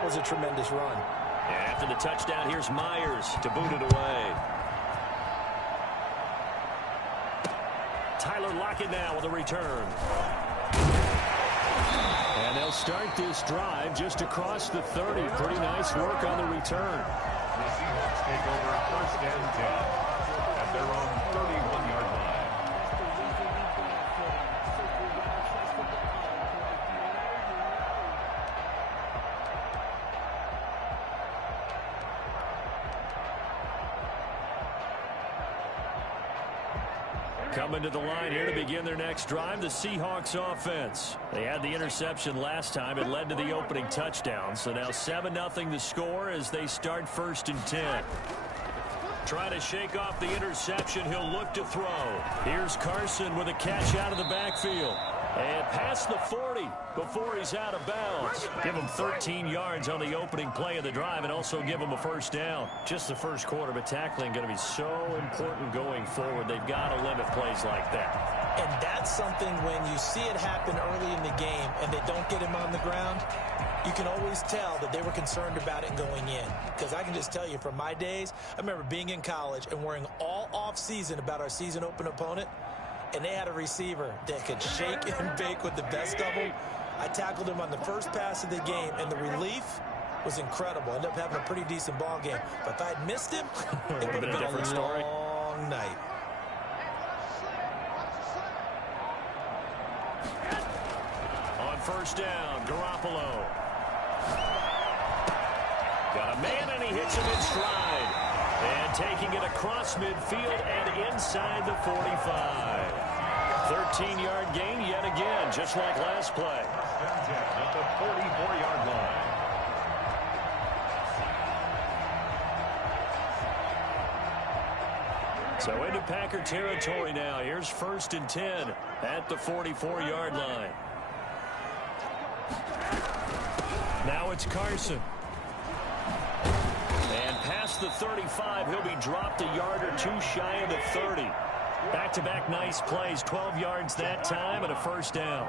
That was a tremendous run. And after the touchdown, here's Myers to boot it away. Tyler Lockett now with a return. And they'll start this drive just across the 30. Pretty nice work on the return. The Seahawks take over 1st and 10 at their own 31-yard line. Coming to the line here to begin their next drive, the Seahawks offense. They had the interception last time. It led to the opening touchdown. So now 7-0 the score as they start 1st and 10. Trying to shake off the interception. He'll look to throw. Here's Carson with a catch out of the backfield. And past the 40 before he's out of bounds. Give him 13 yards on the opening play of the drive and also give him a 1st down. Just the first quarter, but tackling going to be so important going forward. They've got to limit plays like that. And that's something when you see it happen early in the game and they don't get him on the ground, you can always tell that they were concerned about it going in. Because I can just tell you from my days, I remember being in college and worrying all off-season about our season open opponent. And they had a receiver that could shake and bake with the best of them. I tackled him on the first pass of the game, and the relief was incredible. Ended up having a pretty decent ball game. But if I had missed him, it would have been a long night. On 1st down, Garoppolo. Got a man, and he hits him in stride. And taking it across midfield and inside the 45. 13-yard gain yet again, just like last play. At the 44-yard line. So into Packer territory now. Here's 1st and 10 at the 44-yard line. Now it's Carson. And past the 35, he'll be dropped a yard or two shy of the 30. Back-to-back nice plays, 12 yards that time and a 1st down.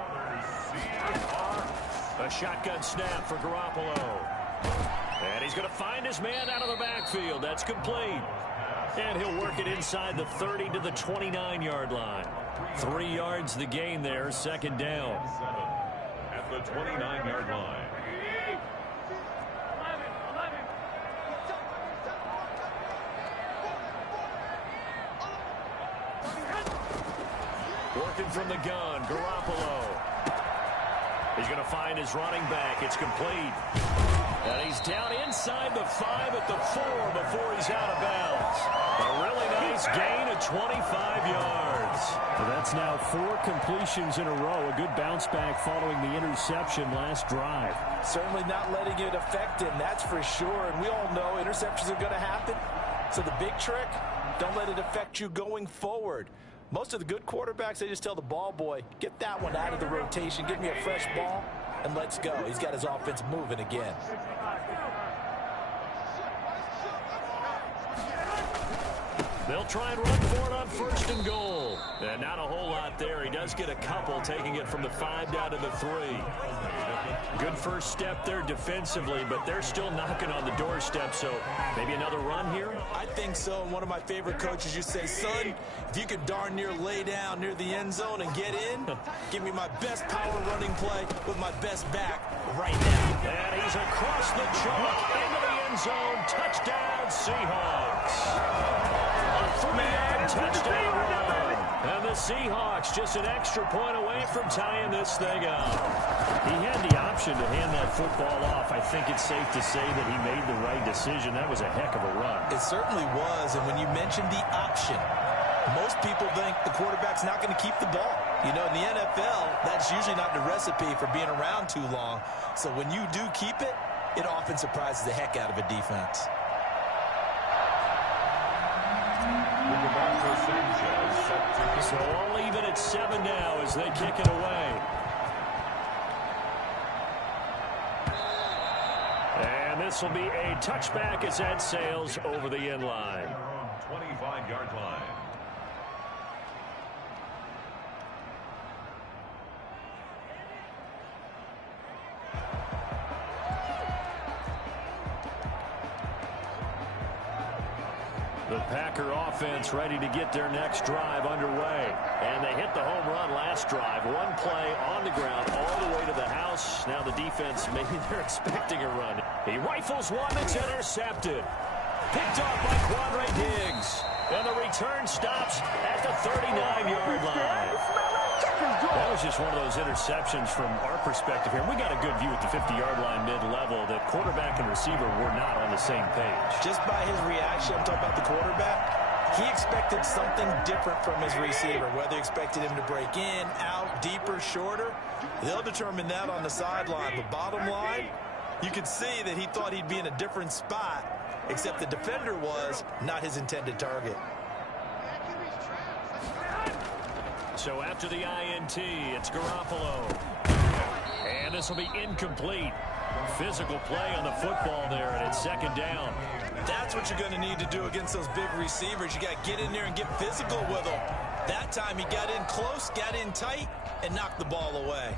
A shotgun snap for Garoppolo. And he's going to find his man out of the backfield. That's complete. And he'll work it inside the 30 to the 29-yard line. 3 yards the gain there, 2nd down. At the 29-yard line. Working from the gun, Garoppolo. He's going to find his running back. It's complete. And he's down inside the 5 at the 4 before he's out of bounds. A really nice gain of 25 yards. Well, that's now 4 completions in a row. A good bounce back following the interception last drive. Certainly not letting it affect him, that's for sure. And we all know interceptions are going to happen. So the big trick, don't let it affect you going forward. Most of the good quarterbacks, they just tell the ball boy, get that one out of the rotation, give me a fresh ball, and let's go. He's got his offense moving again. They'll try and run for it on 1st and goal. And not a whole lot there. He does get a couple, taking it from the 5 down to the 3. Good first step there defensively, but they're still knocking on the doorstep, so maybe another run here? I think so. And one of my favorite coaches, you say, son, if you can darn near lay down near the end zone and get in, give me my best power running play with my best back right now. And he's across the chalk into the end zone. Touchdown, Seahawks. A 3-yard touchdown run. And the Seahawks just an extra point away from tying this thing up. He had the option to hand that football off. I think it's safe to say that he made the right decision. That was a heck of a run. It certainly was. And when you mentioned the option, most people think the quarterback's not going to keep the ball. You know, in the NFL, that's usually not the recipe for being around too long. So when you do keep it, it often surprises the heck out of a defense. So I'll leave it at 7 now as they kick it away. And this will be a touchback as that sails over the end line. 25-yard line. The Packer offense ready to get their next drive underway. And they hit the home run last drive. One play on the ground all the way to the house. Now the defense, maybe they're expecting a run. He rifles one that's intercepted. Picked off by Quandre Diggs. And the return stops at the 39-yard line. That was just one of those interceptions from our perspective here. We got a good view at the 50-yard line mid-level that quarterback and receiver were not on the same page. Just by his reaction, I'm talking about the quarterback, he expected something different from his receiver, whether he expected him to break in, out, deeper, shorter. They'll determine that on the sideline. But bottom line, you could see that he thought he'd be in a different spot, except the defender was not his intended target. So after the INT, it's Garoppolo. And this will be incomplete. Physical play on the football there, and it's second down. That's what you're going to need to do against those big receivers. You got to get in there and get physical with them. That time he got in close, got in tight, and knocked the ball away.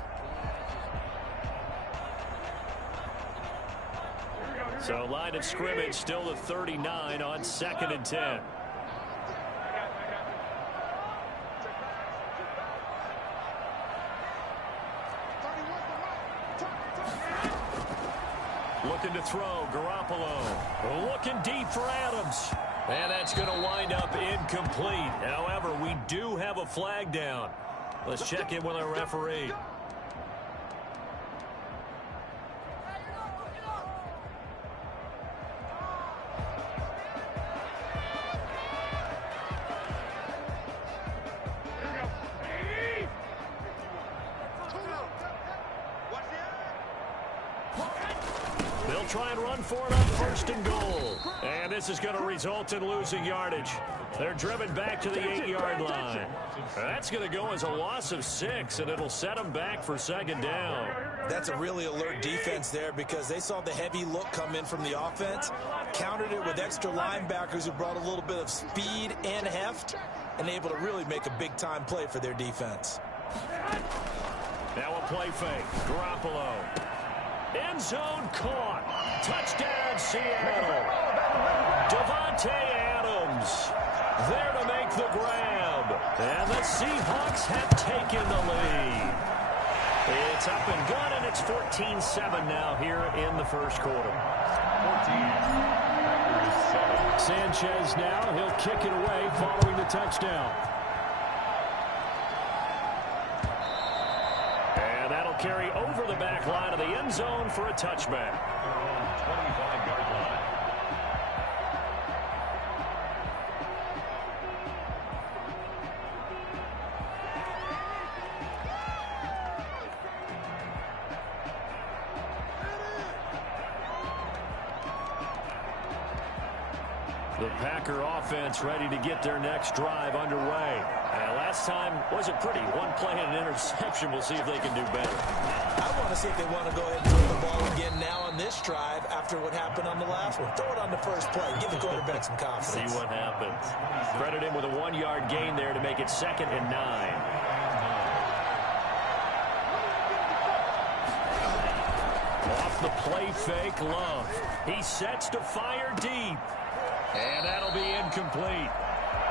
So line of scrimmage still the 39 on 2nd and 10. Looking to throw, Garoppolo. Looking deep for Adams. And that's going to wind up incomplete. However, we do have a flag down. Let's check in with our referee. They'll try and run for it on 1st and goal. And this is going to result in losing yardage. They're driven back to the 8-yard line. That's going to go as a loss of 6, and it'll set them back for 2nd down. That's a really alert defense there because they saw the heavy look come in from the offense, countered it with extra linebackers who brought a little bit of speed and heft, and able to really make a big-time play for their defense. Now a play fake. Garoppolo. End zone caught. Touchdown, Seattle. Davante Adams there to make the grab. And the Seahawks have taken the lead. It's up and good, and it's 14-7 now here in the first quarter. 14. Sanchez now. He'll kick it away following the touchdown. And that'll carry over the back line of the end zone for a touchback. 25-yard line. The Packer offense ready to get their next drive underway. Last time wasn't pretty. One play and an interception. We'll see if they can do better. I want to see if they want to go ahead and throw the ball again now on this drive after what happened on the last one. Throw it on the first play. Give the quarterback some confidence. See what happens. Credit him with a 1-yard gain there to make it 2nd and 9. Off the play fake, Love. He sets to fire deep. And that'll be incomplete.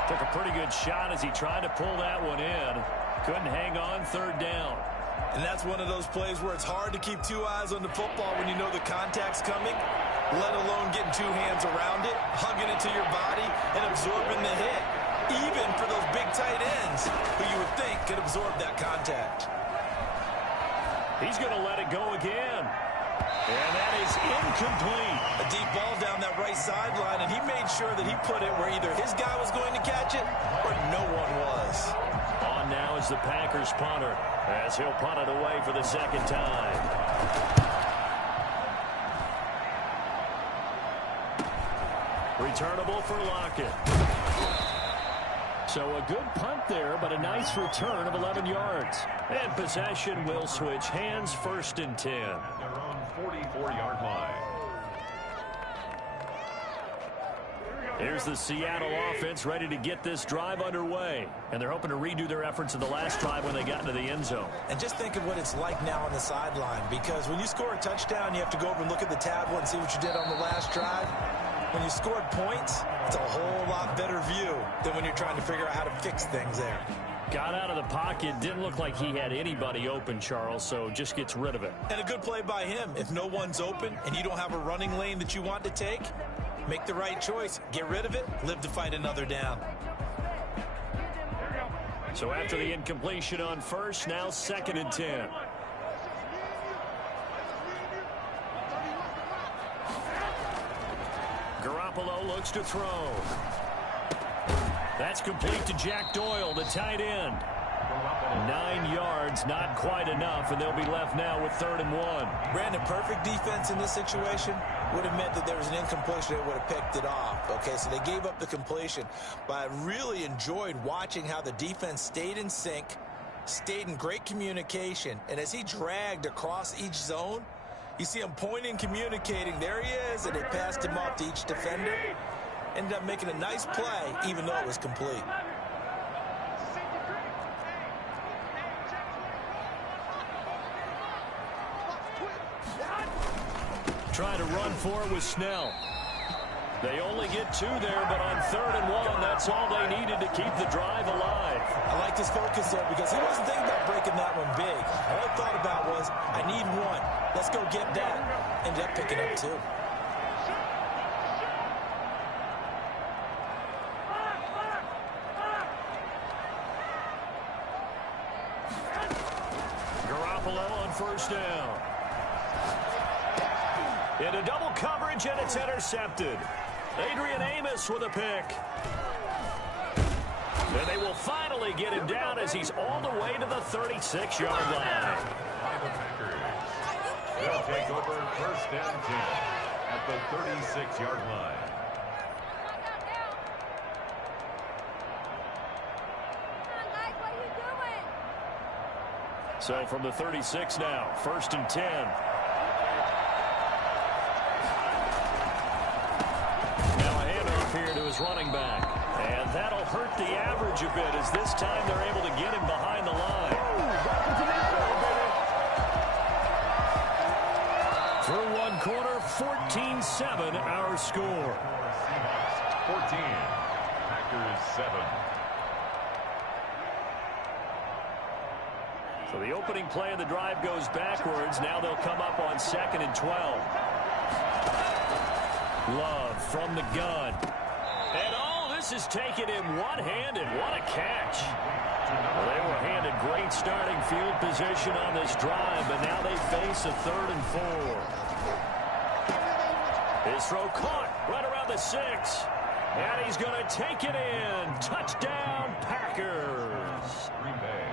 Took a pretty good shot as he tried to pull that one in. Couldn't hang on 3rd down. And that's one of those plays where it's hard to keep 2 eyes on the football when you know the contact's coming, let alone getting 2 hands around it, hugging it to your body, and absorbing the hit. Even for those big tight ends who you would think could absorb that contact. He's going to let it go again. And that is incomplete. A deep ball down that right sideline, and he made sure that he put it where either his guy was going to catch it or no one was. On now is the Packers punter as he'll punt it away for the 2nd time. Returnable for Lockett. So a good punt there, but a nice return of 11 yards. And possession will switch hands, 1st and 10. Their own 44-yard line. Here's the Seattle offense ready to get this drive underway. And they're hoping to redo their efforts of the last drive when they got into the end zone. And just think of what it's like now on the sideline, because when you score a touchdown, you have to go over and look at the tablet and see what you did on the last drive. When you scored points, it's a whole lot better view than when you're trying to figure out how to fix things there. Got out of the pocket. Didn't look like he had anybody open, Charles, so just gets rid of it. And a good play by him. If no one's open and you don't have a running lane that you want to take, make the right choice. Get rid of it. Live to fight another down. So after the incompletion on first, now 2nd and 10. Garoppolo looks to throw. That's complete to Jack Doyle, the tight end. 9 yards, not quite enough, and they'll be left now with 3rd and 1. Brandon, perfect defense in this situation would have meant that there was an incompletion that would have picked it off. Okay, so they gave up the completion, but I really enjoyed watching how the defense stayed in sync, stayed in great communication, and as he dragged across each zone, you see him pointing, communicating. There he is, and they passed him off to each defender. Ended up making a nice play, even though it was complete. Trying to run for it with Snell. They only get 2 there, but on 3rd and 1, that's all they needed to keep the drive alive. I like his focus there because he wasn't thinking about breaking that one big. All he thought about was, I need 1. Let's go get that. Ended up picking up 2. Garoppolo on 1st down. Into double coverage, and it's intercepted. Adrian Amos with a pick. And they will finally get him down as he's all the way to the 36-yard line. They'll take over 1st and 10 at the 36-yard line. So from the 36 now, 1st and 10. Now a handoff here to his running back. And that'll hurt the average a bit as this time they're able to get him behind the line. Through one quarter, 14-7 our score. 14, Packers 7. So the opening play of the drive goes backwards. Now they'll come up on 2nd and 12. Love from the gun. And all this is taken in one-handed. What a catch. Well, they were handed great starting field position on this drive, but now they face a 3rd and 4. His throw caught right around the 6. And he's going to take it in. Touchdown, Packers. Green Bay.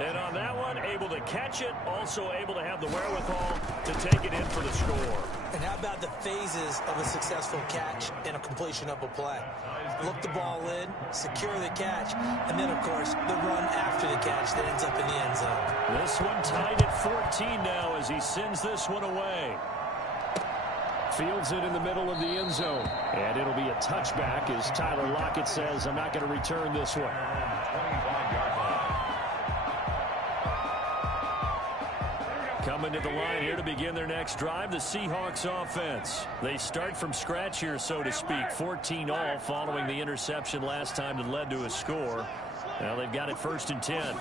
And on that one, able to catch it, also able to have the wherewithal to take it in for the score. And how about the phases of a successful catch and a completion of a play? Look the ball in, secure the catch, and then, of course, the run after the catch that ends up in the end zone. This one tied at 14 now as he sends this one away. Fields it in the middle of the end zone. And it'll be a touchback as Tyler Lockett says, I'm not going to return this one. 25-yard line. Coming to the line here to begin their next drive, the Seahawks offense. They start from scratch here, so to speak. 14 all following the interception last time that led to a score. Now they've got it 1st and 10.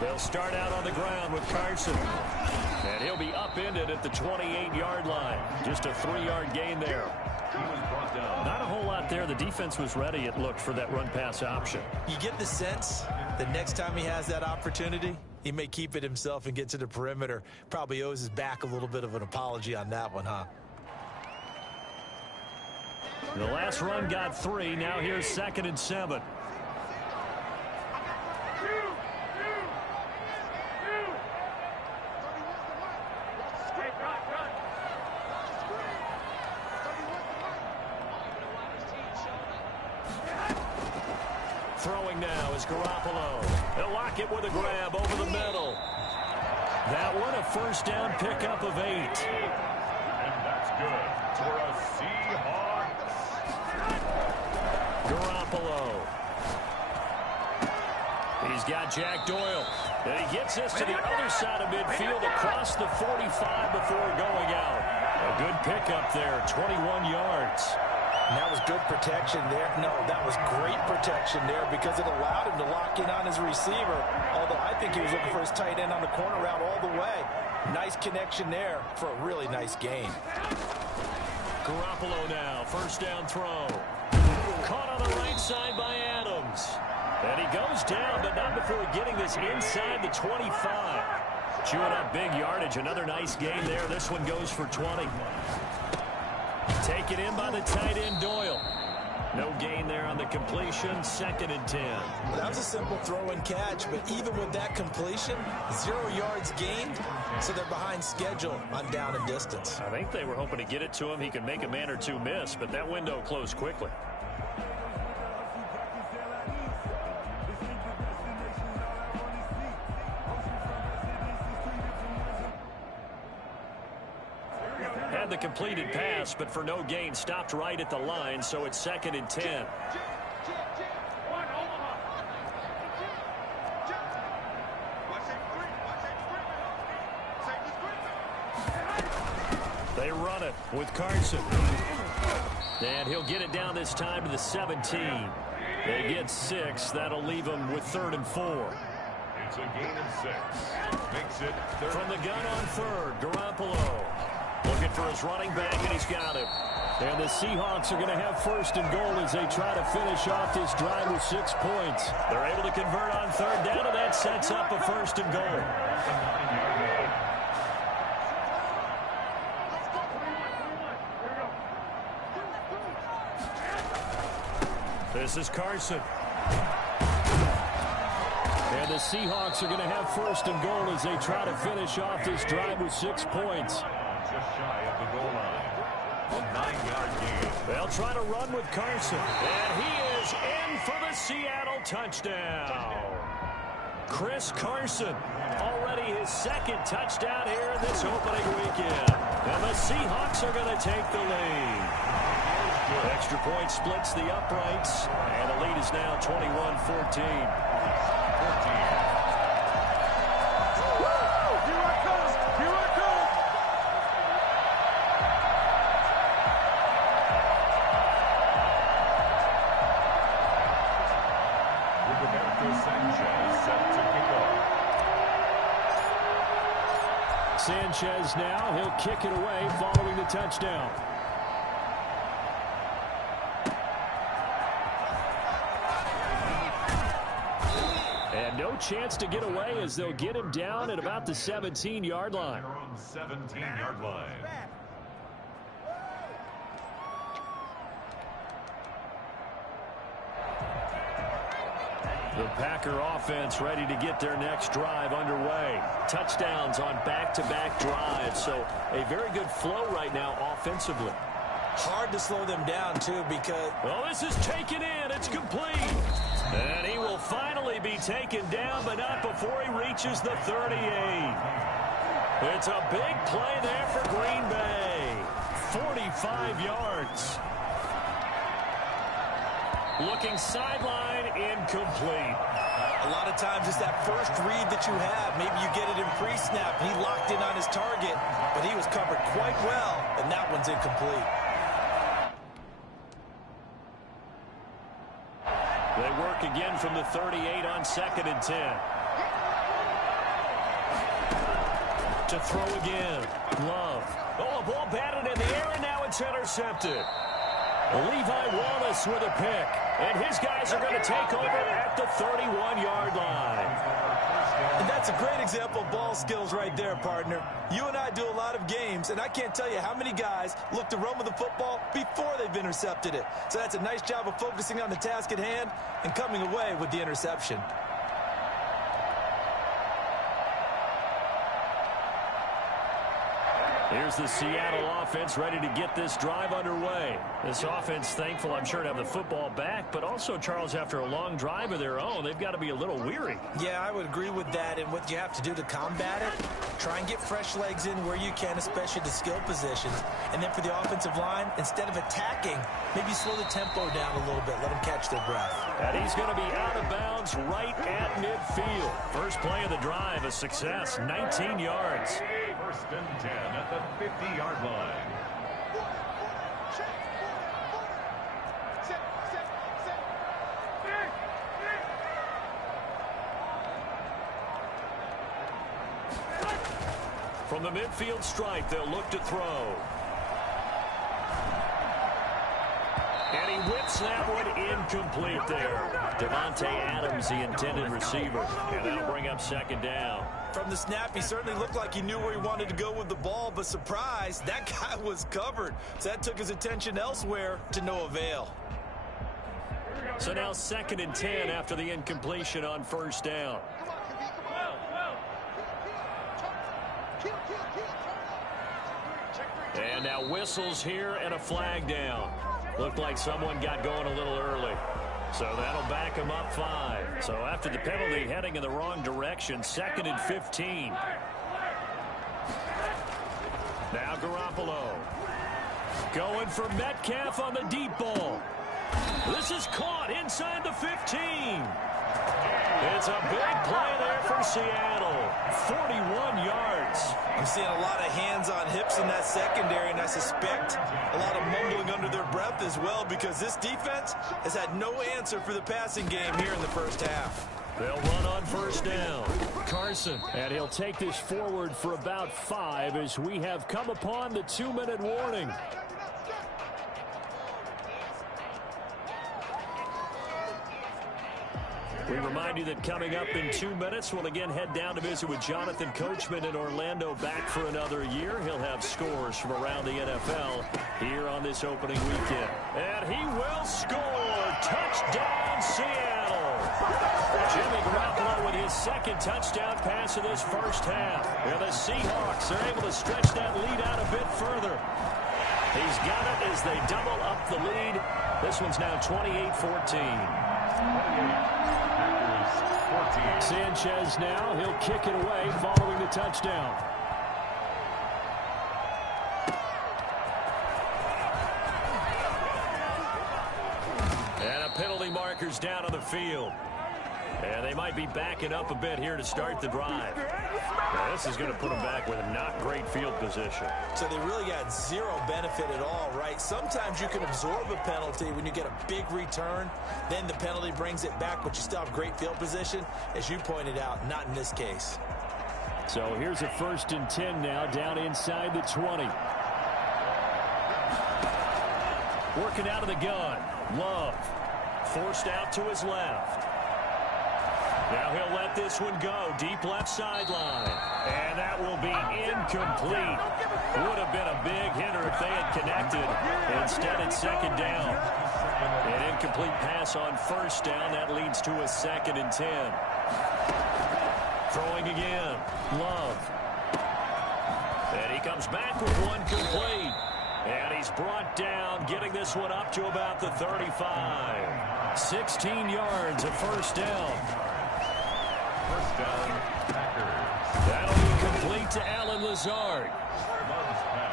They'll start out on the ground with Carson. And he'll be upended at the 28-yard line. Just a 3-yard gain there. He was brought down. Not a whole lot there. The defense was ready, it looked, for that run-pass option. You get the sense that next time he has that opportunity, he may keep it himself and get to the perimeter. Probably owes his back a little bit of an apology on that one, huh? The last run got 3. Now here's 2nd and 7. Throwing now is Garoppolo. They'll lock it with a grab over the middle. That one a 1st down pickup of 8. And that's good for a Seahawks. Garoppolo. He's got Jack Doyle. And he gets this to the other side of midfield across the 45 before going out. A good pickup there, 21 yards. And that was good protection there. No, that was great protection there because it allowed him to lock in on his receiver. Although I think he was looking for his tight end on the corner route all the way. Nice connection there for a really nice gain. Garoppolo now, first down throw. Caught on the right side by Adams. And he goes down, but not before getting this inside the 25. Chewing up big yardage. Another nice gain there. This one goes for 20. Taken in by the tight end, Doyle. No gain there on the completion. 2nd and 10. That was a simple throw and catch, but even with that completion, 0 yards gained, so they're behind schedule on down and distance. I think they were hoping to get it to him. He could make a man or two miss, but that window closed quickly. Had the completed pass, but for no gain, stopped right at the line, so it's 2nd and 10. They run it with Carson. And he'll get it down this time to the 17. They get 6. That'll leave them with 3rd and 4. It's a gain of 6. Makes it 3rd. From the gun on 3rd, Garoppolo. Looking for his running back, and he's got him. And the Seahawks are going to have 1st and goal as they try to finish off this drive with 6 points. They're able to convert on 3rd down, and that sets up a 1st and goal. This is Carson. And the Seahawks are going to have 1st and goal as they try to finish off this drive with 6 points. Just shy of the goal line. A 9-yard gain. They'll try to run with Carson. And he is in for the Seattle touchdown. Chris Carson, already his 2nd touchdown here in this opening weekend. And the Seahawks are going to take the lead. Extra point splits the uprights. And the lead is now 21-14. Sanchez now, he'll kick it away following the touchdown. And no chance to get away as they'll get him down at about the 17-yard line. 17-yard line. The Packer offense ready to get their next drive underway. Touchdowns on back-to-back drives, so a very good flow right now offensively. Hard to slow them down, too, because... Well, this is taken in. It's complete. And he will finally be taken down, but not before he reaches the 38. It's a big play there for Green Bay. 45 yards. Looking sideline, incomplete. A lot of times it's that first read that you have. Maybe you get it in pre-snap. He locked in on his target, but he was covered quite well, and that one's incomplete. They work again from the 38 on 2nd and 10. To throw again. Love. Oh, a ball batted in the air, and now it's intercepted. Levi Wallace with a pick. And his guys are going to take over at the 31-yard line. And that's a great example of ball skills right there, partner. You and I do a lot of games, and I can't tell you how many guys look to run with the football before they've intercepted it. So that's a nice job of focusing on the task at hand and coming away with the interception. Here's the Seattle offense ready to get this drive underway. This offense thankful, I'm sure, to have the football back, but also, Charles, after a long drive of their own, they've got to be a little weary. Yeah, I would agree with that, and what you have to do to combat it, try and get fresh legs in where you can, especially the skill positions. And then for the offensive line, instead of attacking, maybe slow the tempo down a little bit, let them catch their breath. And he's going to be out of bounds right at midfield. First play of the drive, a success, 19 yards. 1st and 10 at the 50-yard line. From the midfield stripe, they'll look to throw. And he whips that one incomplete there. Devontae Adams, the intended receiver. And that'll bring up second down. From the snap, he certainly looked like he knew where he wanted to go with the ball, but surprise, that guy was covered. So that took his attention elsewhere to no avail. So now 2nd and 10 after the incompletion on first down. And now whistles here and a flag down. Looked like someone got going a little early. So that'll back him up 5. So after the penalty, heading in the wrong direction, 2nd and 15. Now Garoppolo. Going for Metcalf on the deep ball. This is caught inside the 15. It's a big play there for Seattle. 41 yards. I'm seeing a lot of hands on hips in that secondary, and I suspect a lot of mumbling under their breath as well, because this defense has had no answer for the passing game here in the first half. They'll run on first down. Carson. And he'll take this forward for about 5 as we have come upon the 2-minute warning. We remind you that coming up in 2 minutes, we'll again head down to visit with Jonathan Coachman in Orlando, back for another year. He'll have scores from around the NFL here on this opening weekend. And he will score. Touchdown, Seattle. Jimmy Garoppolo with his 2nd touchdown pass of this first half. And the Seahawks are able to stretch that lead out a bit further. He's got it as they double up the lead. This one's now 28-14. Sanchez now, he'll kick it away following the touchdown. And a penalty marker's down on the field. And they might be backing up a bit here to start the drive. Now, this is going to put them back with a not great field position. So they really got zero benefit at all, right? Sometimes you can absorb a penalty when you get a big return. Then the penalty brings it back, but you still have great field position. As you pointed out, not in this case. So here's a 1st and 10 now, down inside the 20. Working out of the gun. Love. Forced out to his left. Now he'll let this one go. Deep left sideline. And that will be incomplete. Would have been a big hitter if they had connected. Instead, it's 2nd down. An incomplete pass on first down. That leads to a 2nd and 10. Throwing again. Love. And he comes back with one complete. And he's brought down, getting this one up to about the 35. 16 yards of first down. First down, Packers. That'll be complete to Allen Lazard.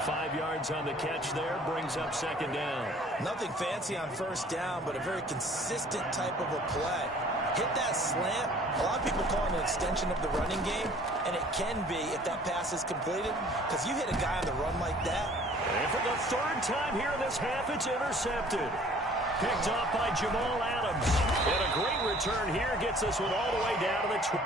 5 yards on the catch there, brings up 2nd down. Nothing fancy on first down, but a very consistent type of a play. Hit that slant. A lot of people call it an extension of the running game, and it can be if that pass is completed, because you hit a guy on the run like that. And for the 3rd time here in this half, it's intercepted. Picked off by Jamal Adams. And a great return here gets this one all the way down to the 20.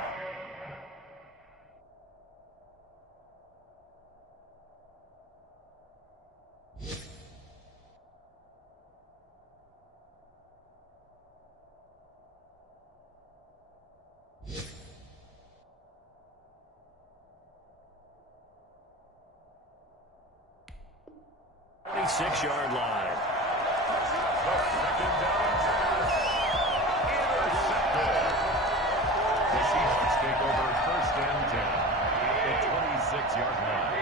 Six-yard line. Second down pass. Intercepted. The Seahawks take over 1st and 10 at the 26-yard line.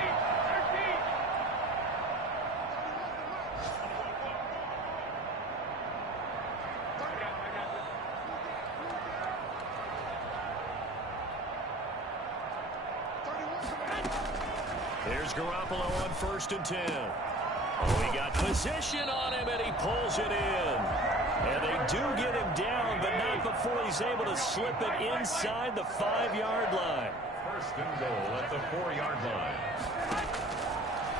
Here's Garoppolo on 1st and 10. Oh, he got position on him, and he pulls it in. And they do get him down, but not before he's able to slip it inside the 5-yard line. 1st and goal at the 4-yard line.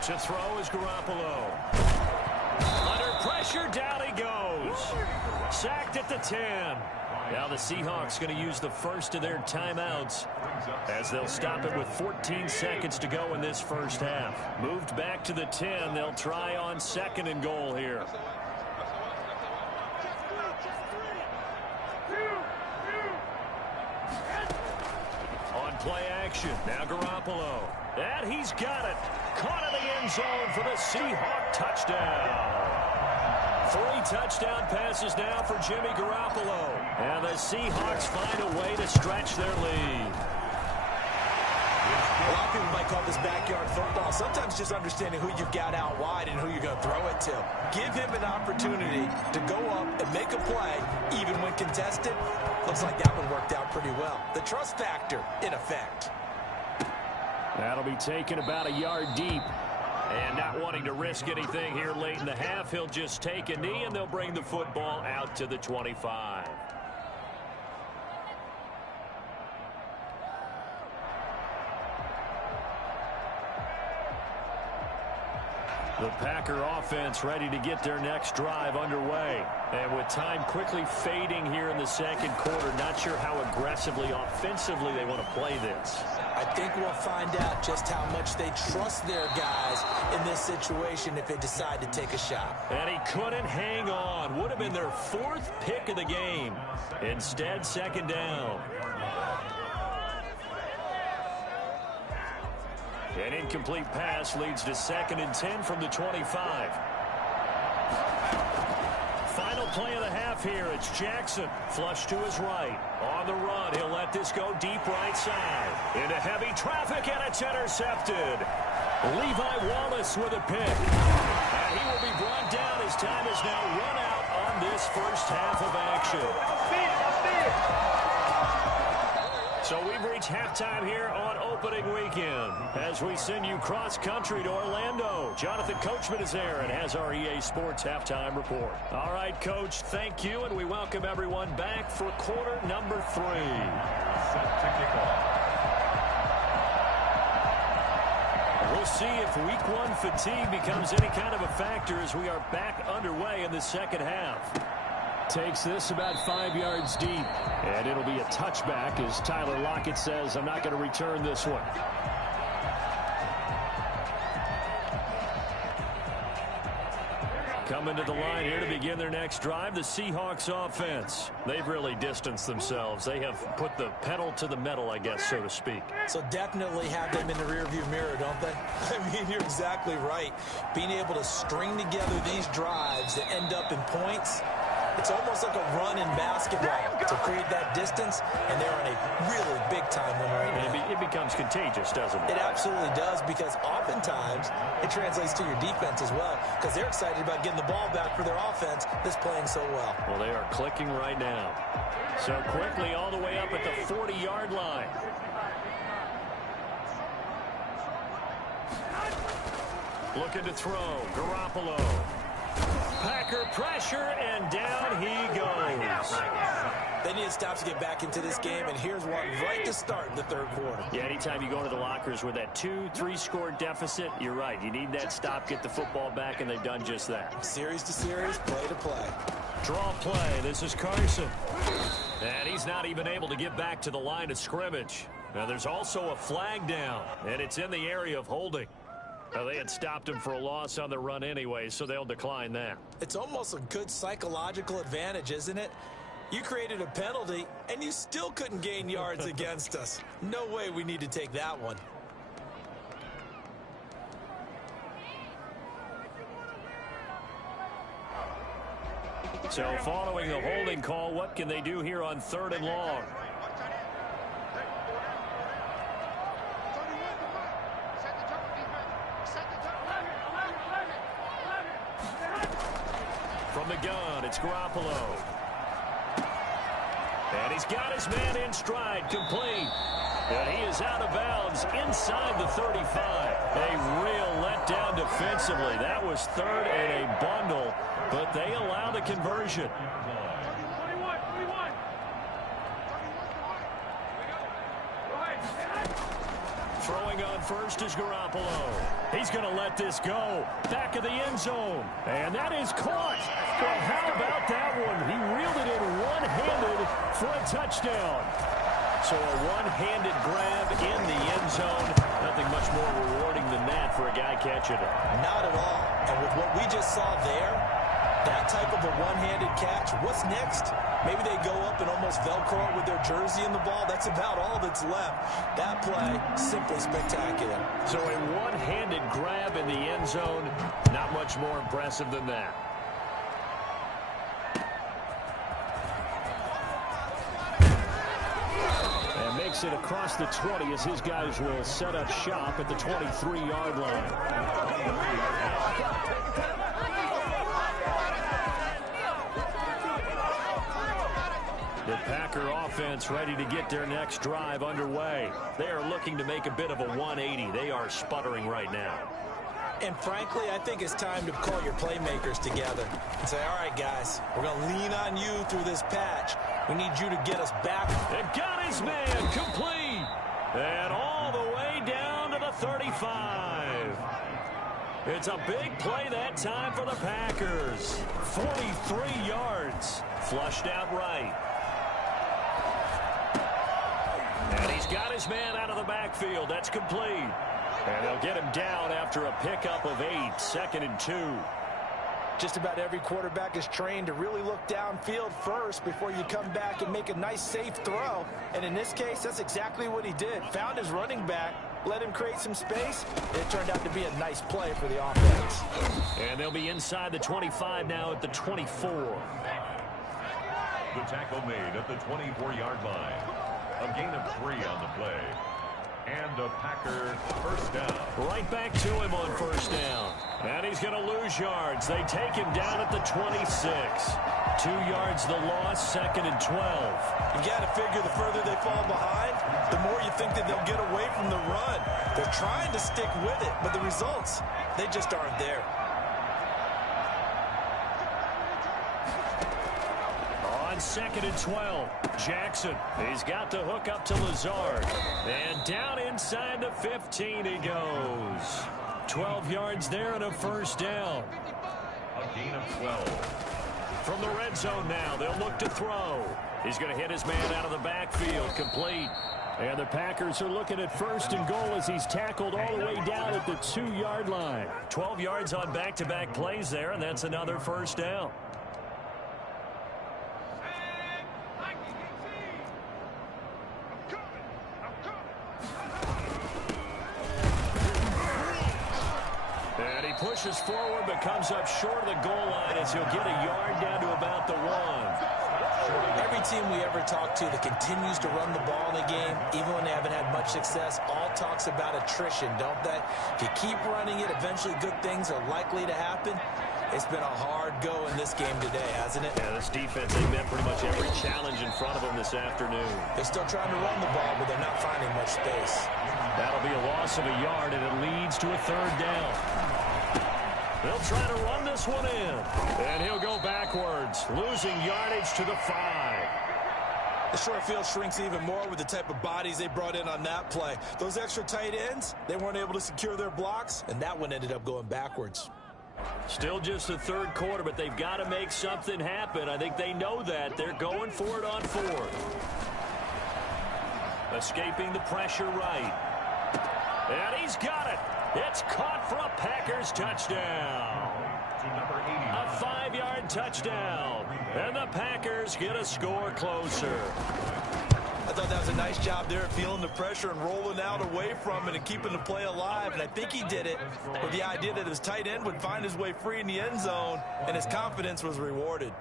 To throw is Garoppolo. Under pressure, down he goes. Sacked at the 10. Now the Seahawks going to use the first of their timeouts as they'll stop it with 14 seconds to go in this first half. Moved back to the 10. They'll try on 2nd and goal here. On play action. Now Garoppolo. And he's got it. Caught in the end zone for the Seahawk touchdown. 3 touchdown passes now for Jimmy Garoppolo. And the Seahawks find a way to stretch their lead. A lot of people might call this backyard football. Sometimes just understanding who you've got out wide and who you're going to throw it to. Give him an opportunity to go up and make a play, even when contested. Looks like that one worked out pretty well. The trust factor in effect. That'll be taken about a yard deep. And not wanting to risk anything here late in the half, he'll just take a knee, and they'll bring the football out to the 25. The Packer offense ready to get their next drive underway. And with time quickly fading here in the second quarter, not sure how aggressively, offensively they want to play this. I think we'll find out just how much they trust their guys in this situation if they decide to take a shot. And he couldn't hang on. Would have been their 4th pick of the game. Instead, 2nd down. An incomplete pass leads to 2nd and 10 from the 25. Final play of the half here. It's Jackson. Flush to his right. On the run. He'll let this go deep right side. Into heavy traffic, and it's intercepted. Levi Wallace with a pick. And he will be brought down. His time is now run out on this first half of action. So we've reached halftime here on opening weekend as we send you cross-country to Orlando. Jonathan Coachman is there and has our EA Sports halftime report. All right, Coach, thank you, and we welcome everyone back for quarter number 3. Set to kick off. We'll see if week 1 fatigue becomes any kind of a factor as we are back underway in the second half. Takes this about 5 yards deep. And it'll be a touchback as Tyler Lockett says, I'm not going to return this one. Coming to the line here to begin their next drive, the Seahawks offense. They've really distanced themselves. They have put the pedal to the metal, I guess, so to speak. So definitely have them in the rearview mirror, don't they? I mean, you're exactly right. Being able to string together these drives that end up in points, it's almost like a run in basketball to create that distance, and they're on a really big-time win right now. It becomes contagious, doesn't it? It absolutely does, because oftentimes it translates to your defense as well, because they're excited about getting the ball back for their offense that's playing so well. Well, they are clicking right now. So quickly all the way up at the 40-yard line. Looking to throw. Garoppolo. Packer pressure, and down he goes. They need to stop to get back into this game, and here's one right to start the third quarter. Yeah, anytime you go to the lockers with that 2-3 score deficit, you're right. You need that stop, get the football back, and they've done just that. Series to series, play to play. Draw play. This is Carson. And he's not even able to get back to the line of scrimmage. Now, there's also a flag down, and it's in the area of holding. Now, they had stopped him for a loss on the run anyway, so they'll decline that. It's almost a good psychological advantage, isn't it? You created a penalty, and you still couldn't gain yards against us. No way we need to take that one. So following the holding call, what can they do here on 3rd and long? From the gun, it's Garoppolo. And he's got his man in stride, complete. And he is out of bounds inside the 35. A real letdown defensively. That was 3rd and a bundle, but they allow the conversion. Throwing Throwing on first is Garoppolo. He's going to let this go. Back of the end zone. And that is caught. Well, how about that one? He reeled it in one-handed for a touchdown. So a one-handed grab in the end zone. Nothing much more rewarding than that for a guy catching it. Not at all. And with what we just saw there, that type of a one-handed catch, what's next? Maybe they go up and almost Velcro it with their jersey in the ball. That's about all that's left. That play, simply spectacular. So a one-handed grab in the end zone, not much more impressive than that. And makes it across the 20 as his guys will set up shop at the 23-yard line. The Packer offense ready to get their next drive underway. They are looking to make a bit of a 180. They are sputtering right now. And frankly, I think it's time to call your playmakers together and say, all right, guys, we're going to lean on you through this patch. We need you to get us back. And got his man complete. And all the way down to the 35. It's a big play that time for the Packers. 43 yards. Flushed out right. And he's got his man out of the backfield. That's complete. And they'll get him down after a pickup of 8, 2nd and 2. Just about every quarterback is trained to really look downfield first before you come back and make a nice, safe throw. And in this case, that's exactly what he did. Found his running back, let him create some space. It turned out to be a nice play for the offense. And they'll be inside the 25 now at the 24. The tackle made at the 24-yard line. A gain of 3 on the play. And a Packer first down. Right back to him on first down. And he's going to lose yards. They take him down at the 26. 2 yards the loss, 2nd and 12. You got to figure the further they fall behind, the more you think that they'll get away from the run. They're trying to stick with it, but the results, they just aren't there. On 2nd and 12, Jackson. He's got the hook up to Lazard. And down inside the 15 he goes. 12 yards there and a first down. A gain of 12. From the red zone now, they'll look to throw. He's going to hit his man out of the backfield, complete. And the Packers are looking at 1st and goal as he's tackled all the way down at the 2-yard line. 12 yards on back-to-back plays there, and that's another first down. Pushes forward but comes up short of the goal line as he'll get a yard down to about the 1. Every team we ever talk to that continues to run the ball in the game, even when they haven't had much success, all talks about attrition, don't they? If you keep running it, eventually good things are likely to happen. It's been a hard go in this game today, hasn't it? Yeah, this defense, they met pretty much every challenge in front of them this afternoon. They're still trying to run the ball, but they're not finding much space. That'll be a loss of a yard, and it leads to a 3rd down. They'll try to run this one in. And he'll go backwards, losing yardage to the 5. The short field shrinks even more with the type of bodies they brought in on that play. Those extra tight ends, they weren't able to secure their blocks, and that one ended up going backwards. Still just the 3rd quarter, but they've got to make something happen. I think they know that. They're going for it on 4th. Escaping the pressure right. And he's got it. It's caught for a Packers touchdown. A 5-yard touchdown. And the Packers get a score closer. I thought that was a nice job there, feeling the pressure and rolling out away from it and keeping the play alive. And I think he did it with the idea that his tight end would find his way free in the end zone, and his confidence was rewarded.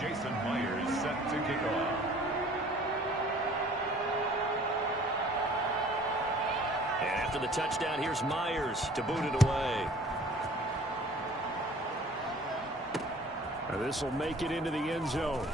Jason Myers set to kick off. And after the touchdown, here's Myers to boot it away. And this will make it into the end zone.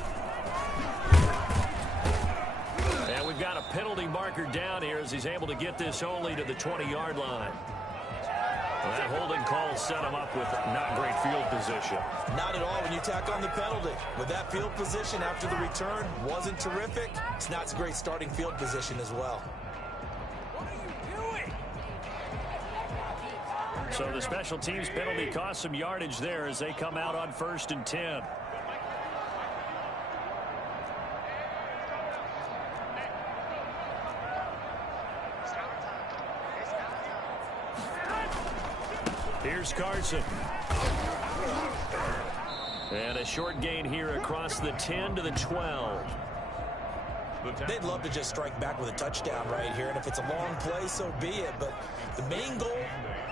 And we've got a penalty marker down here as he's able to get this only to the 20-yard line. Well, that holding call set him up with not great field position. Not at all when you tack on the penalty. With that field position after the return wasn't terrific, it's not a great starting field position as well. So the special teams penalty cost some yardage there as they come out on 1st and 10. Here's Carson. And a short gain here across the 10 to the 12. They'd love to just strike back with a touchdown right here, and if it's a long play, so be it. But the main goal,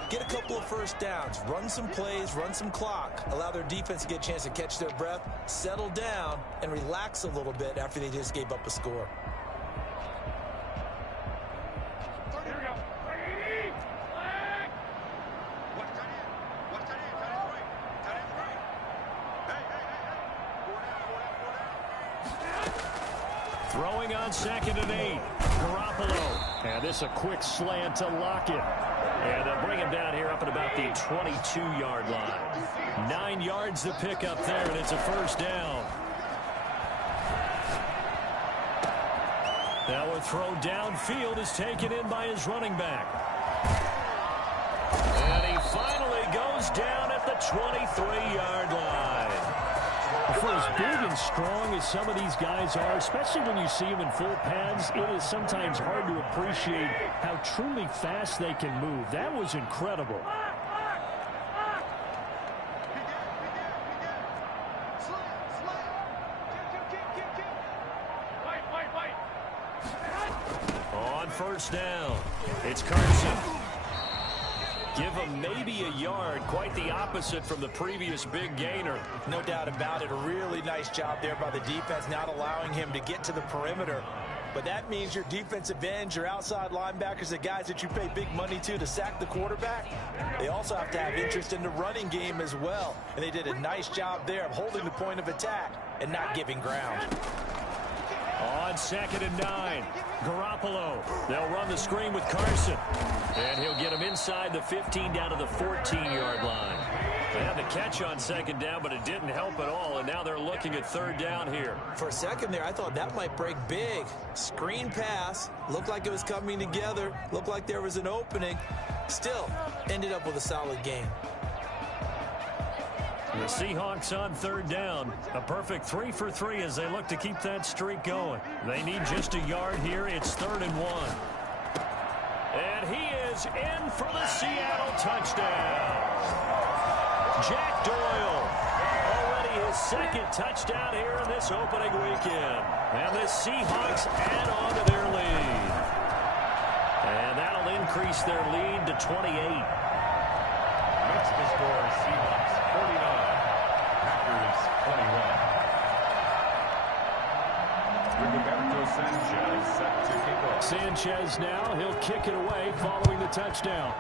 get a couple of first downs, run some plays, run some clock, allow their defense to get a chance to catch their breath, settle down, and relax a little bit after they just gave up a score. Throwing on 2nd and 8. Garoppolo. And this a quick slant to Lockett. And they'll bring him down here up at about the 22-yard line. 9 yards to pick up there, and it's a first down. Now a throw downfield is taken in by his running back. And he finally goes down at the 23-yard line. For as big and strong as some of these guys are, especially when you see them in full pads, it is sometimes hard to appreciate how truly fast they can move. That was incredible. On 1st down, it's Carson. Give him maybe a yard, quite the opposite from the previous big gainer. No doubt about it. A really nice job there by the defense, not allowing him to get to the perimeter. But that means your defensive ends, your outside linebackers, the guys that you pay big money to sack the quarterback, they also have to have interest in the running game as well. And they did a nice job there of holding the point of attack and not giving ground. On 2nd and 9, Garoppolo. They'll run the screen with Carson. And he'll get him inside the 15 down to the 14-yard line. They had the catch on 2nd down, but it didn't help at all, and now they're looking at 3rd down here. For a second there, I thought that might break big. Screen pass, looked like it was coming together, looked like there was an opening. Still, ended up with a solid game. The Seahawks on 3rd down. A perfect 3 for 3 as they look to keep that streak going. They need just a yard here. It's 3rd and 1. And he is in for the Seattle touchdown. Jack Doyle. Already his 2nd touchdown here in this opening weekend. And the Seahawks add on to their lead. And that'll increase their lead to 28. Makes the score Seahawks 49. Sanchez set to kick off. Sanchez now, he'll kick it away following the touchdown.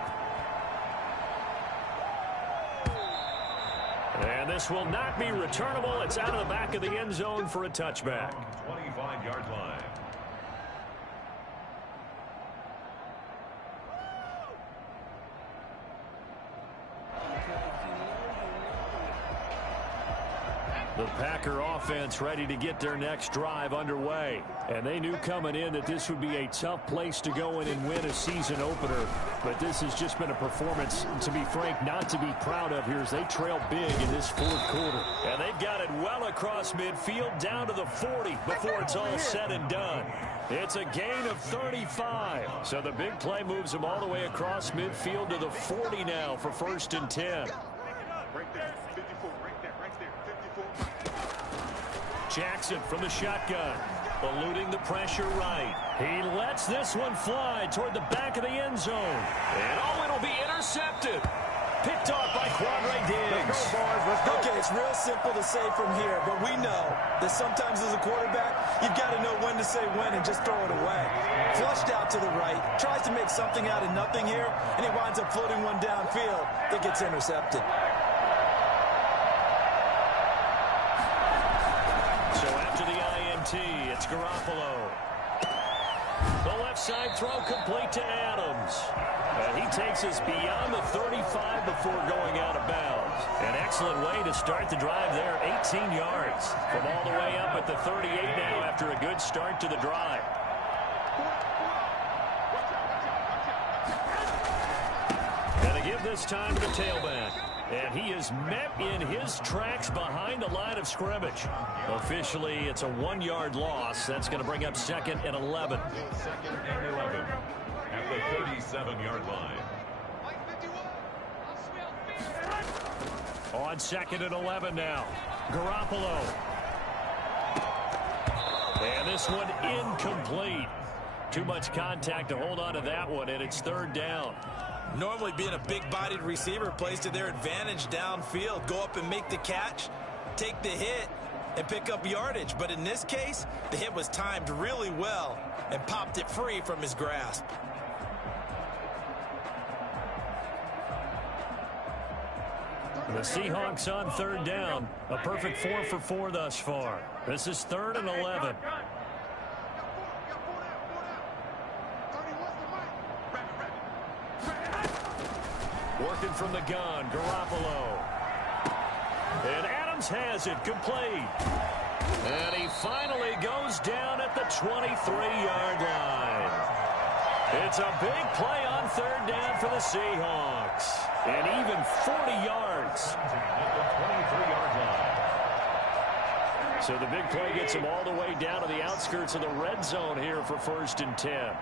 And this will not be returnable. It's out of the back of the end zone for a touchback. 25-yard line. The Packer offense ready to get their next drive underway. And they knew coming in that this would be a tough place to go in and win a season opener. But this has just been a performance, to be frank, not to be proud of here as they trail big in this 4th quarter. And they've got it well across midfield down to the 40 before it's all said and done. It's a gain of 35. So the big play moves them all the way across midfield to the 40 now for 1st and 10. Right there, 54, right there, 54. Jackson from the shotgun, eluding the pressure right. He lets this one fly toward the back of the end zone. And it'll be intercepted. Picked off by Quadre Diggs. Okay, it's real simple to say from here, but we know that sometimes as a quarterback, you've got to know when to say when and just throw it away. Flushed out to the right, tries to make something out of nothing here, and he winds up floating one downfield that gets intercepted. So after the INT, it's Garoppolo. left side throw complete to Adams. And he takes us beyond the 35 before going out of bounds. An excellent way to start the drive there. 18 yards from all the way up at the 38 now after a good start to the drive. And to give this time to the tailback. And he is met in his tracks behind the line of scrimmage. Officially, it's a 1-yard loss. That's going to bring up 2nd and 11. 2nd and 11 at the 37-yard line. On 2nd and 11 now. Garoppolo. And this one incomplete. Too much contact to hold on to that one, and it's 3rd down. Normally being a big-bodied receiver plays to their advantage downfield. Go up and make the catch, take the hit, and pick up yardage. But in this case, the hit was timed really well and popped it free from his grasp. The Seahawks on 3rd down. A perfect 4 for 4 thus far. This is 3rd and 11. Working from the gun, Garoppolo. And Adams has it complete. And he finally goes down at the 23-yard line. It's a big play on 3rd down for the Seahawks. And even 40 yards. At the 23-yard line. So the big play gets him all the way down to the outskirts of the red zone here for 1st and 10.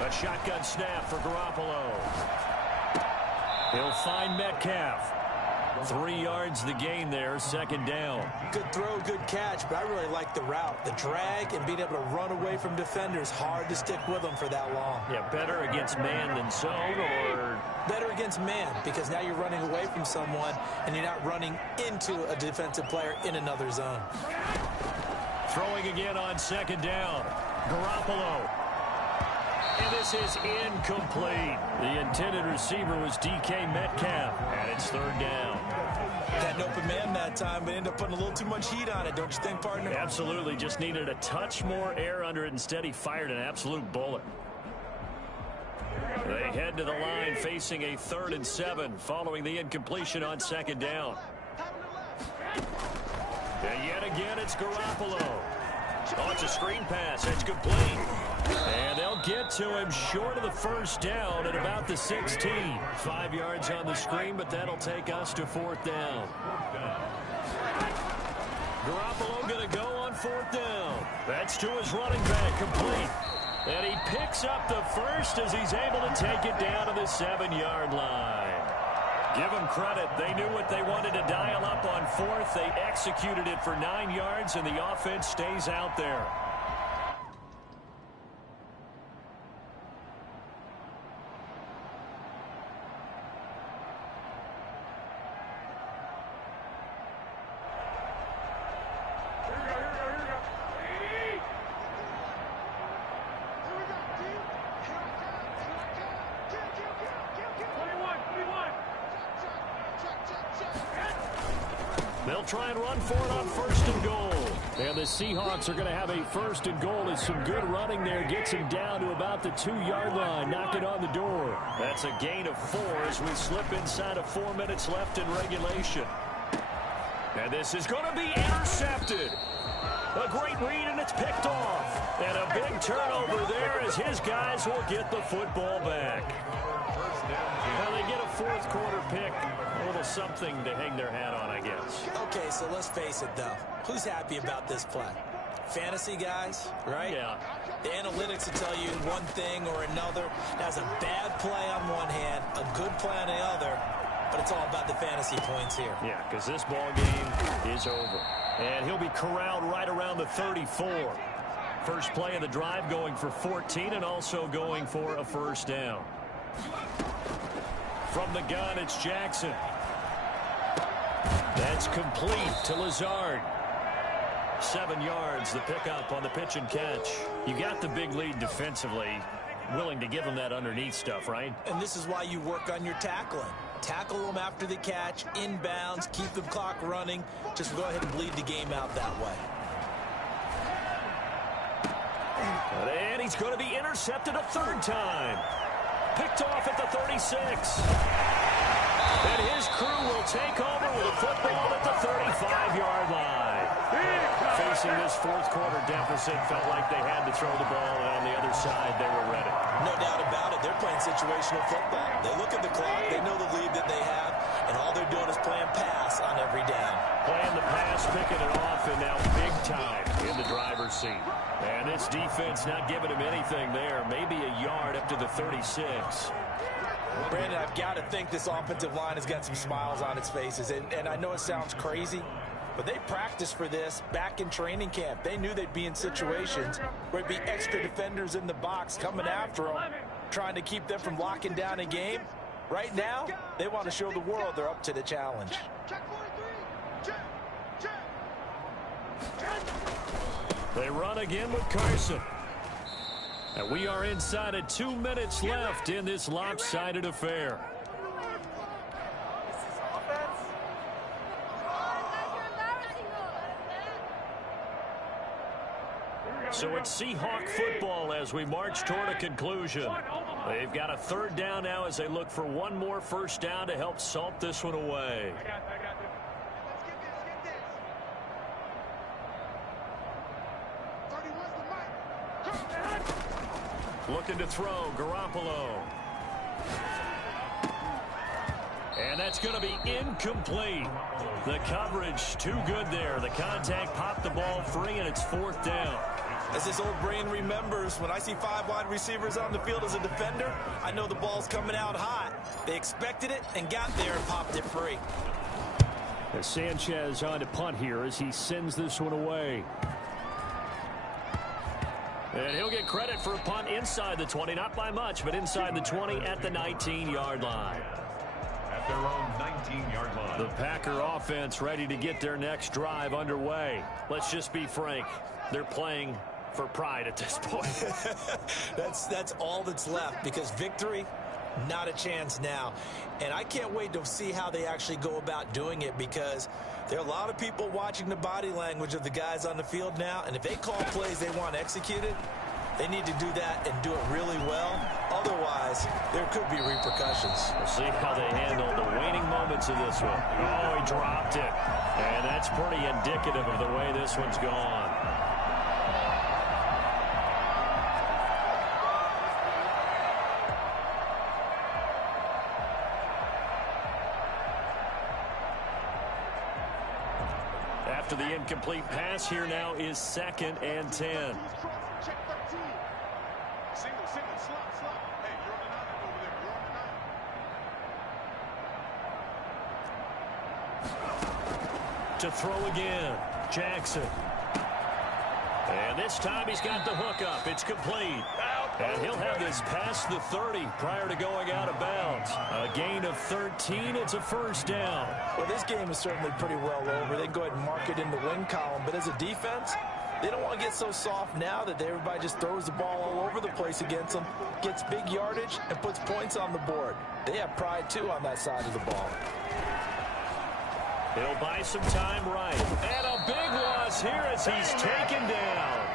A shotgun snap for Garoppolo. He'll find Metcalf. 3 yards the gain there, 2nd down. Good throw, good catch, but I really like the route. The drag and being able to run away from defenders. Hard to stick with them for that long. Yeah, better against man than zone, or? Better against man, because now you're running away from someone and you're not running into a defensive player in another zone. Throwing again on 2nd down. Garoppolo. And this is incomplete. The intended receiver was DK Metcalf, and it's 3rd down. Had an open man that time, but ended up putting a little too much heat on it, don't you think, partner? Absolutely. Just needed a touch more air under it. Instead, he fired an absolute bullet. They head to the line facing a 3rd and 7 following the incompletion on 2nd down. And yet again, it's Garoppolo. Oh, it's a screen pass. It's complete. And they'll get to him short of the 1st down at about the 16. 5 yards on the screen, but that'll take us to 4th down. Garoppolo going to go on 4th down. That's to his running back, complete. And he picks up the 1st as he's able to take it down to the 7-yard line. Give them credit. They knew what they wanted to dial up on 4th. They executed it for 9 yards, and the offense stays out there. They'll try and run for it on 1st and goal. And the Seahawks are going to have a 1st and goal as some good running there gets him down to about the 2-yard line, knocking on the door. That's a gain of 4 as we slip inside of 4 minutes left in regulation. And this is going to be intercepted. A great read, and it's picked off. And a big turnover there as his guys will get the football back. Now they get a 4th quarter pick. A little something to hang their hat on, I guess. Okay, so let's face it, though. Who's happy about this play? Fantasy guys, right? Yeah. The analytics will tell you one thing or another. That's a bad play on one hand, a good play on the other, but it's all about the fantasy points here. Yeah, because this ball game is over. And he'll be corralled right around the 34. First play of the drive going for 14 and also going for a 1st down. From the gun, it's Jackson. That's complete to Lazard. 7 yards, the pickup on the pitch and catch. You got the big lead defensively. Willing to give them that underneath stuff, right? And this is why you work on your tackling. Tackle them after the catch, inbounds, keep the clock running. Just go ahead and bleed the game out that way. And he's going to be intercepted a third time. Picked off at the 36. And his crew will take over with a football at the 35-yard line. Facing this fourth quarter deficit, felt like they had to throw the ball, and on the other side, they were ready. No doubt about it. They're playing situational football. They look at the clock. They know the lead that they have, and all they're doing is playing pass on every down. Playing the pass, picking it off, and now big time in the driver's seat. And this defense not giving him anything there. Maybe a yard up to the 36. Brandon, I've got to think this offensive line has got some smiles on its faces. And I know it sounds crazy, but they practiced for this back in training camp. They knew they'd be in situations where there'd be extra defenders in the box coming after them, trying to keep them from locking down a game. Right now, they want to show the world they're up to the challenge. They run again with Carson. And we are inside of 2 minutes left in this lopsided affair. So it's Seahawk football as we march toward a conclusion. They've got a third down now as they look for one more first down to help salt this one away. Looking to throw, Garoppolo. And that's going to be incomplete. The coverage too good there. The contact popped the ball free, and it's fourth down. As this old brain remembers, when I see 5 wide receivers on the field as a defender, I know the ball's coming out hot. They expected it and got there and popped it free. As Sanchez on to punt here as he sends this one away. And he'll get credit for a punt inside the 20, not by much, but inside the 20 at the 19-yard line. At their own 19-yard line. The Packer offense ready to get their next drive underway. Let's just be frank. They're playing for pride at this point. That's all that's left, because victory, not a chance now. And I can't wait to see how they actually go about doing it, because there are a lot of people watching the body language of the guys on the field now, and if they call plays they want executed, they need to do that and do it really well. Otherwise, there could be repercussions. We'll see how they handle the waning moments of this one. Oh, he dropped it. And that's pretty indicative of the way this one's gone. After the incomplete pass, here now is 2nd and 10. To throw again, Jackson. And this time he's got the hook up. It's complete. And he'll have this past the 30 prior to going out of bounds. A gain of 13. It's a first down. Well, this game is certainly pretty well over. They can go ahead and mark it in the win column. But as a defense, they don't want to get so soft now that everybody just throws the ball all over the place against them, gets big yardage, and puts points on the board. They have pride, too, on that side of the ball. He'll buy some time right. And a big loss here as he's taken down.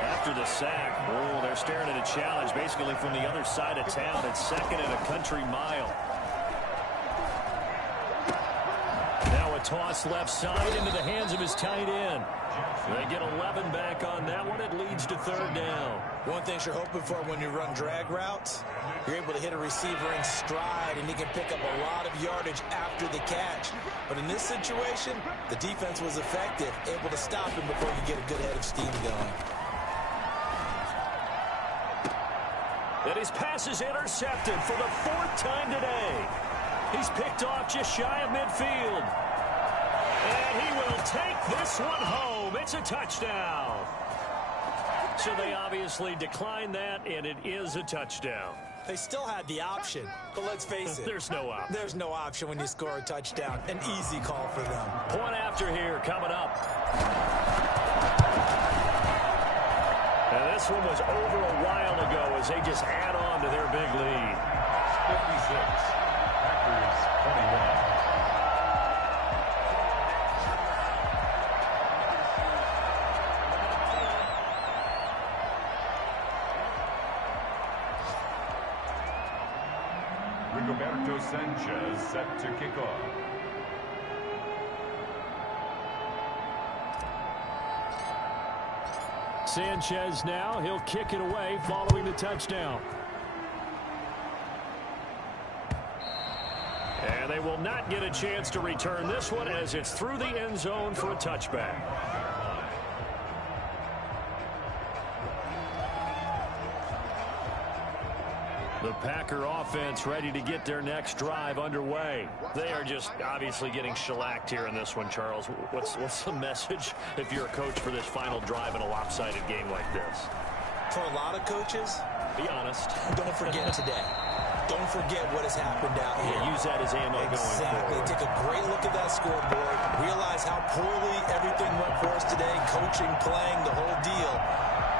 After the sack, oh, they're staring at a challenge basically from the other side of town. It's 2nd and a country mile. Now a toss left side into the hands of his tight end. They get 11 back on that one. It leads to 3rd down. One thing you're hoping for when you run drag routes, you're able to hit a receiver in stride, and he can pick up a lot of yardage after the catch. But in this situation, the defense was effective, able to stop him before you get a good head of steam going. And his pass is intercepted for the 4th time today. He's picked off just shy of midfield. And he will take this one home. It's a touchdown. So they obviously declined that, and it is a touchdown. They still had the option, but let's face it. There's no option. There's no option when you score a touchdown. An easy call for them. Point after here coming up. And this one was over a while ago as they just add on to their big lead. 56. Packers 21. Rigoberto Sanchez set to kick off. Sanchez now, he'll kick it away following the touchdown. And they will not get a chance to return this one as it's through the end zone for a touchback. The Packer offense ready to get their next drive underway. They are just obviously getting shellacked here in this one, Charles. What's the message if you're a coach for this final drive in a lopsided game like this? For a lot of coaches, be honest. Don't forget today. Don't forget what has happened out here. Yeah, use that as ammo going forward. Take a great look at that scoreboard. Realize how poorly everything went for us today. Coaching, playing, the whole deal.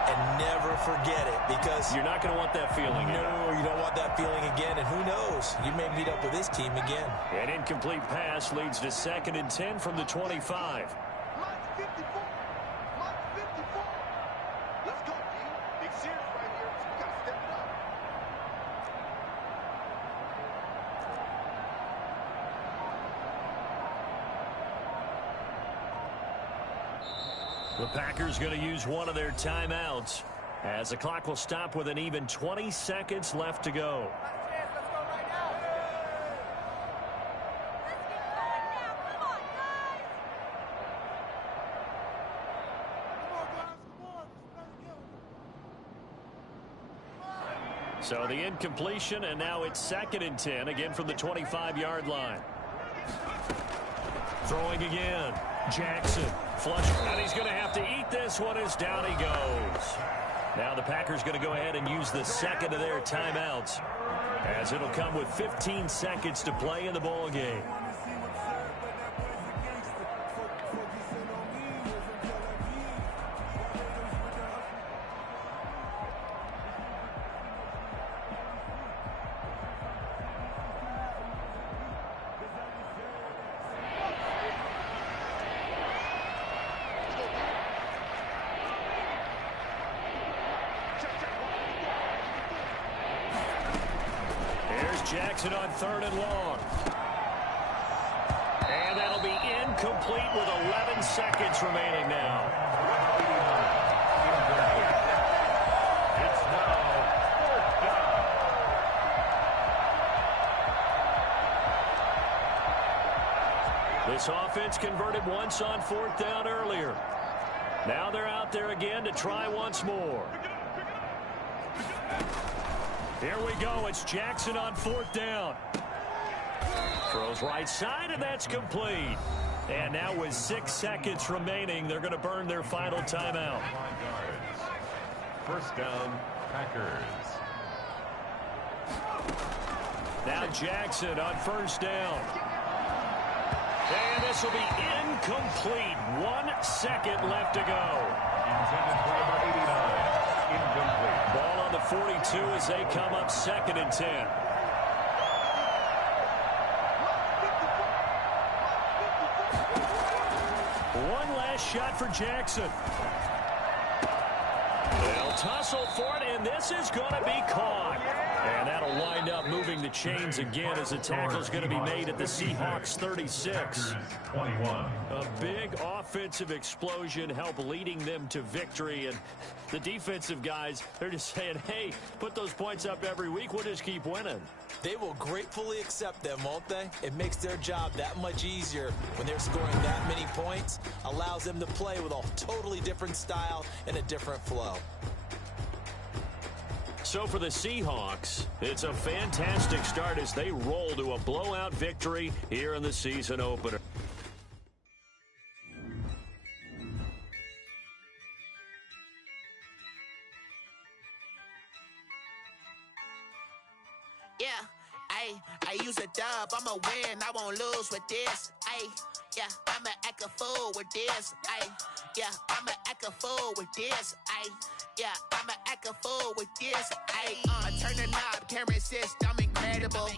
And never forget it, because you're not going to want that feeling. No, you don't want that feeling again. And who knows? You may meet up with this team again. An incomplete pass leads to 2nd and 10 from the 25. Let's go, team. Big series right here. We got to step it up. The Packers going to use one of their timeouts as the clock will stop with an even 20 seconds left to go. So the incompletion, and now it's 2nd and 10, again from the 25-yard line. Throwing again. Jackson, flush, and he's going to have to eat this one as down he goes. Now the Packers going to go ahead and use the second of their timeouts, as it'll come with 15 seconds to play in the ball game. Jackson on 3rd and long. And that'll be incomplete with 11 seconds remaining now. It's now 4th down. This offense converted once on 4th down earlier. Now they're out there again to try once more. Here we go. It's Jackson on 4th down. Throws right side, and that's complete. And now with 6 seconds remaining, they're going to burn their final timeout. 1st down, Packers. Now Jackson on 1st down. And this will be incomplete. 1 second left to go. Intended for number 89. Incomplete. Ball on the 42 as they come up 2nd and 10. One last shot for Jackson. They'll tussle for it, and this is going to be caught. And that'll wind up moving the chains again as the tackle's going to be made at the Seahawks 36. 21. A big offensive explosion helped leading them to victory. And the defensive guys, they're just saying, hey, put those points up every week. We'll just keep winning. They will gratefully accept them, won't they? It makes their job that much easier when they're scoring that many points. Allows them to play with a totally different style and a different flow. So for the Seahawks, it's a fantastic start as they roll to a blowout victory here in the season opener. Yeah, I use a dub, I'ma win, I won't lose with this. Yeah, I'ma act a fool with this. Yeah, I'ma act a fool with this. Yeah, I'ma act a fool with this. I turn the knob, camera assist, I'm incredible.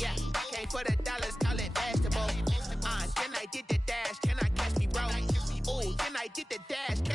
Yeah, came for the dollars, call it vegetable. Then I did the dash, can I catch me, bro? Ooh, then I did the dash.